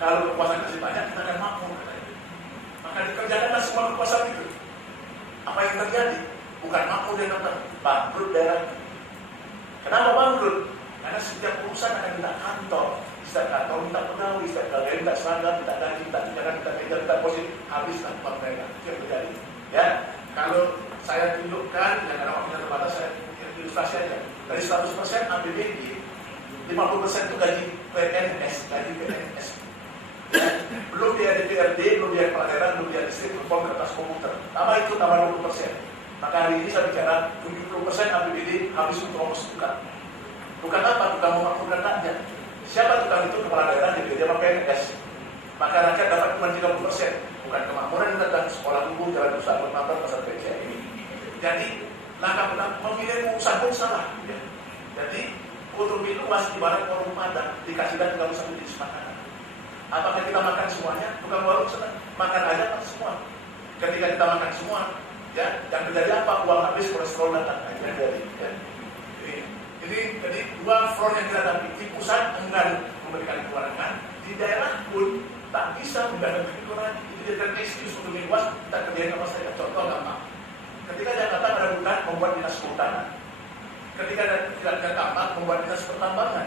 Kalau kekuasaan masih banyak, kita akan makmur. Maka dikerjakanlah semua kekuasaan itu. Apa yang terjadi? Bukan makmur yang datang, bangkrut daerah. Kenapa bangkrut? Karena setiap perusahaan akan minta kantor. Setiap kantor minta pegawai, setiap pegawai minta seragam, minta gaji, minta tunjangan, minta meja, minta posisi. Habis tanpa mereka. Itu yang terjadi. Ya, kalau saya tunjukkan, ya karena waktunya terbatas, saya ilustrasi aja. Dari 100% APBD, 50% itu gaji PNS, gaji PNS. Ya, belum dia DPRD, belum dia kepala daerah, belum dia distrik, perform ke atas komputer. Tambah itu, tambah 20%. Maka hari ini saya bicara 70% APBD habis untuk ongkos tukang. Bukan apa, tukang memakmurkan rakyat. Siapa tukang itu? Kepala daerah, dia apa PNS. Maka rakyat dapat cuma 30%. Bukan kemakmuran datang sekolah umum, jalan usaha, motor, pasar PCA ini. Jadi langkah pertama memilih usaha pun salah. Ya. Jadi otonomi luas ibarat warung padang, dikasihkan tukang satu jenis makanan. Apakah kita makan semuanya? Tukang warung senang makan aja kan semua. Ketika kita makan semua, ya, yang terjadi apa? Uang habis, kolesterol datang. Yang terjadi. Ya. Jadi dua front yang kita hadapi. Di pusat enggan memberikan kewenangan, di daerah pun tak bisa memberikan kewenangan. Itu jadikan excuse untuk luas tak kerjain apa saja. Contoh gampang. Ketika Jakarta ada hutan, membuat dinas kehutanan. Ketika tidak ada tambak, membuat dinas pertambangan.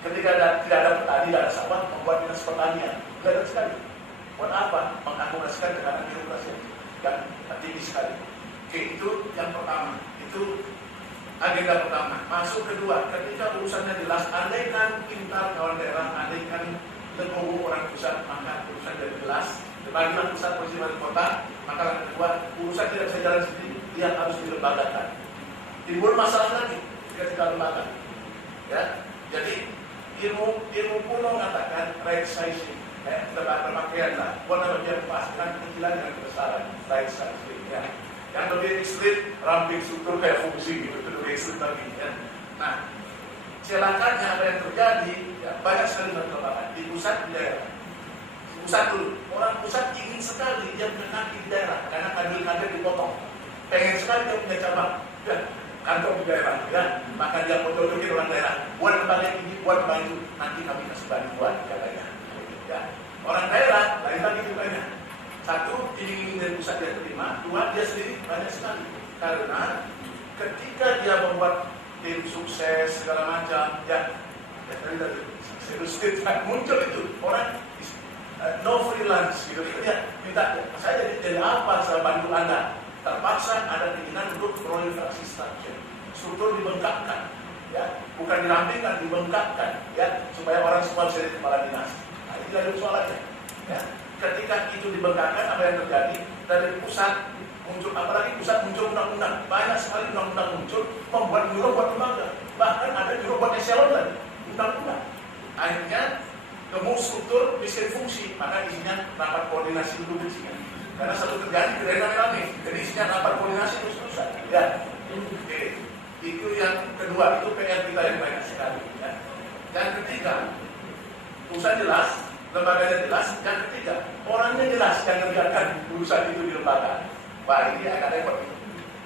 Ketika tidak ada petani, tidak ada sawah, membuat dinas pertanian. Tidak sekali. Buat apa? Mengakomodasikan tekanan birokrasi yang tinggi sekali. Oke, itu yang pertama. Itu agenda pertama. Masuk kedua, ketika urusannya jelas, andaikan pintar kawan daerah, andaikan legowo orang pusat, maka urusan jadi jelas. Bagilah pusat polisi wali kota, maka yang kedua, urusan tidak bisa jalan sendiri, dia harus dilembagakan. Timbul masalah lagi ketika lembaga. Ya, jadi ilmu kuno mengatakan right sizing, berpakaian lah, warna bagian pas dengan kekecilan dan kebesaran, right sizing. Ya. Yang lebih ekstrim, ramping struktur kayak fungsi gitu, itu lebih ekstrim lagi. Ya. Nah, celakanya apa yang terjadi? Ya, banyak sekali lembaga di pusat, di daerah. Pusat dulu, orang pusat ingin sekali dia punya kaki di daerah karena kader-kader dipotong. Pengen sekali dia punya cabang, ya, kantor di daerah, ya. Maka dia foto-fotokin orang daerah. Buat lembaga ini, buat bantu, nanti kami kasih bantuan katanya. Ya. Orang daerah lain lagi juga. Satu, ingin dari pusat dia terima. Dua, dia sendiri banyak sekali. Karena ketika dia membuat tim sukses segala macam, ya dari serius muncul itu orang. No freelance gitu, dia minta saya jadi apa saya bantu Anda. Terpaksa ada keinginan untuk proliferasi struktur dibengkakkan, ya, bukan dirampingkan, dibengkakkan, ya, supaya orang semua bisa jadi kepala dinas. Nah, ini ada soalnya, ya. Ketika itu dibengkakkan, apa yang terjadi? Dari pusat muncul, apalagi pusat muncul undang-undang, banyak sekali undang-undang muncul, membuat nyuruh buat lembaga, bahkan ada nyuruh buat eselon dan undang-undang. Akhirnya gemuk struktur miskin fungsi, maka isinya rapat koordinasi dulu isinya. Karena satu kerjaan tidak rame-rame, jadi isinya rapat koordinasi terus-terusan. Ya, oke. Itu yang kedua, itu PR kita yang banyak sekali. Ya. Yang ketiga, urusan jelas, lembaganya jelas. Yang ketiga, orangnya jelas yang mengerjakan urusan itu di lembaga. Wah, ini agak repot.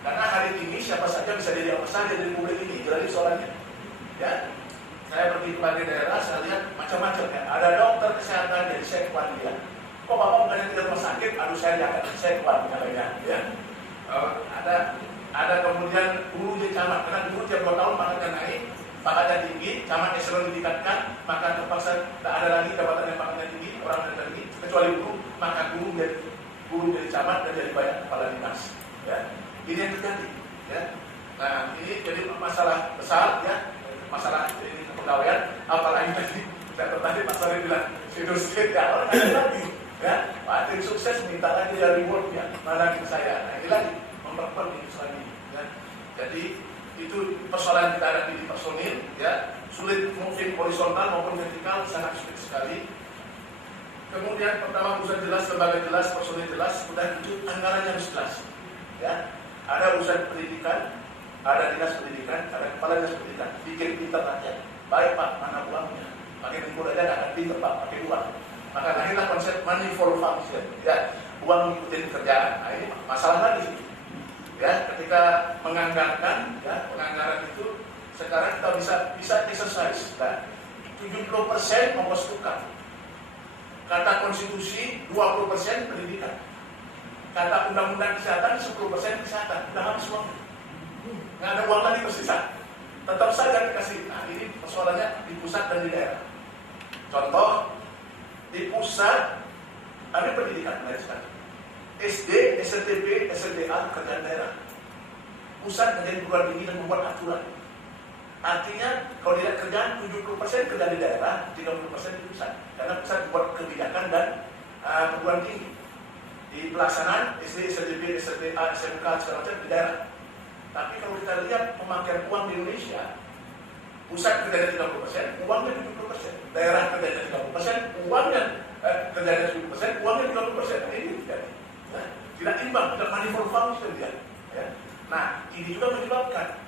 Karena hari ini siapa saja bisa jadi apa saja dari publik ini, jadi soalnya. Ya. Saya pergi ke berbagai daerah, saya lihat macam-macam ya. Ada dokter kesehatan jadi sekwan dia. Kok bapak bukannya tidak rumah sakit? Aduh saya jangan sekwan katanya. Ya. Ada kemudian guru di camat, karena guru tiap 2 tahun pangkatnya naik, pangkatnya tinggi, camat eselon ditingkatkan, maka terpaksa tidak ada lagi jabatan yang pangkatnya tinggi, orang yang tinggi, kecuali guru, maka guru jadi camat dan jadi banyak kepala dinas. Ya. Ini yang terjadi. Ya. Nah ini jadi masalah besar ya, masalah ini kepegawaian, apalagi tadi saya tertarik Pak Sari bilang industri ya orang ada lagi ya, Pak tim sukses minta lagi dari rewardnya mana ke saya. Nah ini lagi memperkuat industri ini ya. Jadi itu persoalan kita hadapi di personil ya, sulit mungkin horizontal maupun vertikal, sangat sulit sekali. Kemudian pertama urusan jelas, lembaga jelas, personil jelas, sudah itu anggarannya harus jelas ya. Ada urusan pendidikan, ada dinas pendidikan, ada kepala dinas pendidikan, bikin pintar rakyat. Baik Pak, mana uangnya? Pakai timbul aja nggak akan pintar Pak, pakai uang. Maka lahirlah konsep money for function. Ya, uang ikutin kerjaan. Nah ini masalah lagi. Ya, ketika menganggarkan, ya penganggaran itu sekarang kita bisa exercise. Nah, 70% ongkos tukang. Kata konstitusi 20% pendidikan. Kata undang-undang kesehatan 10% kesehatan. Udah habis uang. Nggak ada uang lagi tersisa. Tetap saja dikasih. Nah ini persoalannya di pusat dan di daerah. Contoh, di pusat ada pendidikan menarik sekali. SD, SLTP, SLTA kerjaan daerah. Pusat menjadi perguruan tinggi dan membuat aturan. Artinya kalau dilihat kerjaan 70% kerjaan di daerah, 30% di pusat. Karena pusat membuat kebijakan dan perguruan tinggi. Di pelaksanaan SD, SLTP, SLTA, SMK segala macam di daerah. Tapi kalau kita lihat pemakaian uang di Indonesia, pusat kerjanya 30%, uangnya 70%. Daerah kerjanya 30%, uangnya kerjanya 70%, uangnya 30%. Ini tidak imbang, tidak manifold function dia. Ya. Nah, ini juga menyebabkan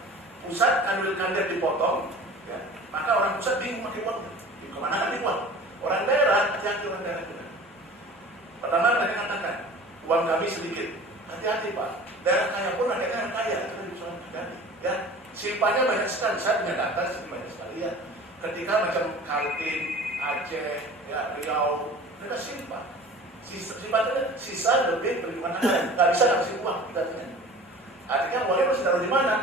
pusat kandil-kandil dipotong, ya, maka orang pusat bingung pakai uang. Kemana kan uang? Orang daerah, hati-hati orang daerah juga. Pertama mereka katakan, uang kami sedikit. Hati-hati Pak, daerah kaya pun rakyatnya yang kaya. Ya, simpannya banyak sekali. Saya punya data banyak sekali ya. Ketika macam Kaltim, Aceh, ya, Riau, mereka simpan. Sifatnya sisa lebih perlindungan anak, nggak bisa ngasih uang katanya. Artinya uangnya masih taruh di mana?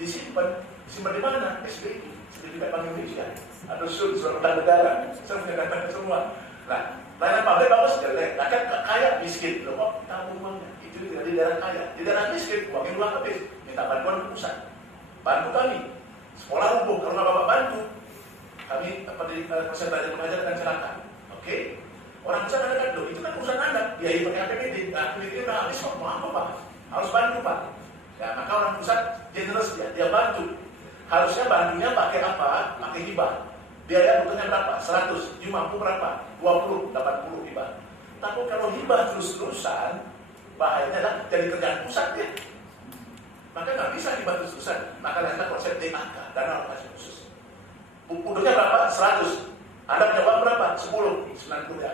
Disimpan di mana? SBI, seperti Bank Indonesia, atau surat utang negara, saya punya data semua. Nah, layanan publik bagus jelek, rakyat kaya miskin, loh kok tabung uangnya? Itu tidak di daerah kaya, di daerah miskin uangnya uang habis, minta bantuan ke pusat, bantu kami, sekolah lumpuh, kalau nggak bapak bantu, kami persentase pengajar akan celaka, oke? Orang pusat ada kan, loh itu kan urusan Anda, biaya pakai APBD, nah APBD udah habis kok, mau apa Pak? Harus bantu Pak. Ya, maka orang pusat generous dia bantu. Harusnya bantunya pakai apa? Pakai hibah. Biaya bukannya berapa? 100, you mampu berapa? 20, 80 hibah. Tapi kalau hibah terus-terusan, bahayanya adalah jadi kerjaan pusat ya. Maka nggak bisa hibah terus-terusan. Maka ada konsep DAK, dana alokasi khusus. Bukunya berapa? 100. Anda punya uang berapa? 10, 90 ya.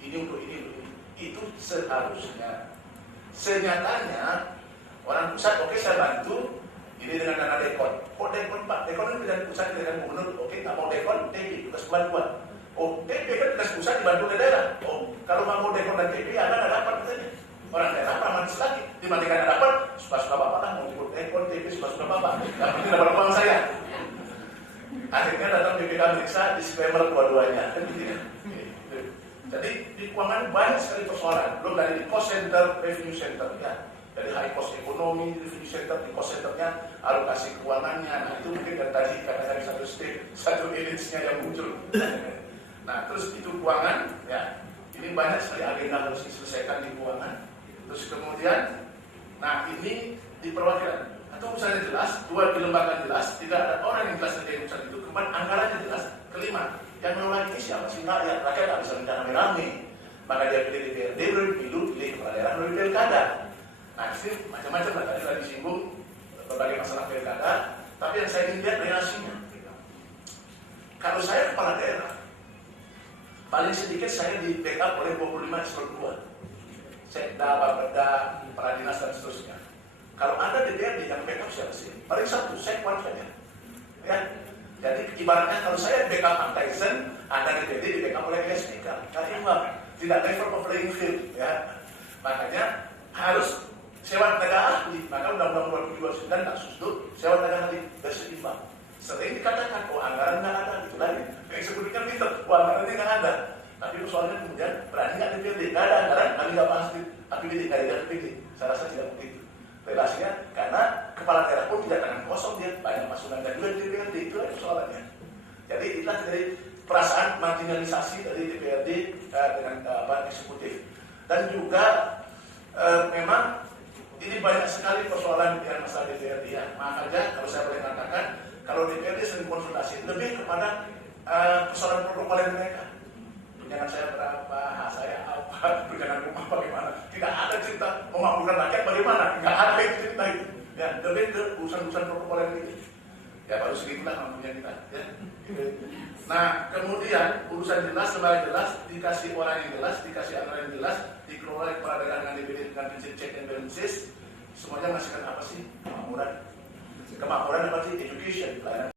Ini untuk ini, untuk ini. Itu seharusnya. Senyatanya orang pusat, oke saya bantu ini dengan dana dekon. Kok dekon Pak? Dekon kan tidak pusat dengan gubernur. Oke, nggak mau dekon, TP, tugas bantuan. Oh, TP kan tugas pusat dibantu oleh daerah. Oh, kalau nggak mau dekon dan TP, Anda nggak dapat katanya. Orang daerah pragmatis lagi. Dibandingkan Anda dapat, suka-suka Bapak lah mau ikut dekon, TP, suka-suka Bapak. Yang penting dapat uang saya. Akhirnya datang BPK meriksa, disclaimer dua-duanya. Kan gitu ya. Jadi di keuangan banyak sekali persoalan. Belum dari di cost center, revenue center ya. Dari high cost ekonomi, revenue center, di cost centernya alokasi keuangannya. Nah itu mungkin dari tadi katakan satu image-nya yang muncul. Nah terus itu keuangan ya. Ini banyak sekali agenda harus diselesaikan di keuangan. Terus kemudian, nah ini di perwakilan. Atau misalnya jelas, dua di lembaga jelas, tidak ada orang yang jelas dari urusan itu. Kemudian anggarannya jelas. Kelima, yang menolak ini siapa sih? Rakyat nggak bisa rencana rame-rame. Maka dia pilih DPRD, pilih kepala daerah, pilih pilkada. Nah, ini macam-macam lah. Tadi sudah disinggung berbagai masalah pilkada. Tapi yang saya ingin lihat relasinya. Kalau saya kepala daerah, paling sedikit saya di backup oleh 25 eselon 2. Sekda, Bapeda, kepala dinas dan seterusnya. Kalau ada DPRD yang backup siapa sih? Paling satu, sekwan saja. Ya. Jadi ibaratnya kalau saya backup Pak Tyson, Anda DPRD di backup oleh PSPK. Karena tidak level of playing field. Ya. Makanya harus sewa tenaga ahli. Maka Undang-Undang 2029 kasus itu sewa tenaga ahli berseimbang. Sering dikatakan, oh anggaran nggak ada, gitu lagi. Eksekutif kan pinter, oh anggarannya nggak ada. Tapi persoalannya kemudian berani nggak DPRD? Nggak ada anggaran, kami nggak pasti. APBD nggak ada APBD. Saya rasa tidak begitu. Relasinya karena kepala daerah pun tidak tangan kosong, dia banyak masukan dan juga di DPRD, itu persoalannya. Jadi itulah dari perasaan marginalisasi dari DPRD dengan eksekutif. Dan juga memang ini banyak sekali persoalan yang masalah DPRD ya. Maaf aja kalau saya boleh katakan, kalau DPRD sering konsultasi lebih kepada persoalan protokoler mereka. Tunjangan saya berapa, hak saya apa, tunjangan rumah bagaimana. Tidak ada cerita memakmurkan rakyat bagaimana, tidak ada yang cerita itu. Ya, lebih ke urusan-urusan protokoler ini. Ya baru segitulah mampunya kita. Ya. Nah kemudian urusan jelas, lembaga jelas, dikasih orang yang jelas, dikasih anggaran yang jelas, dikelola kepala daerah dengan DPD dengan prinsip check and balances. Semuanya menghasilkan apa sih? Kemakmuran. Kemakmuran apa sih? Education, pelayanan.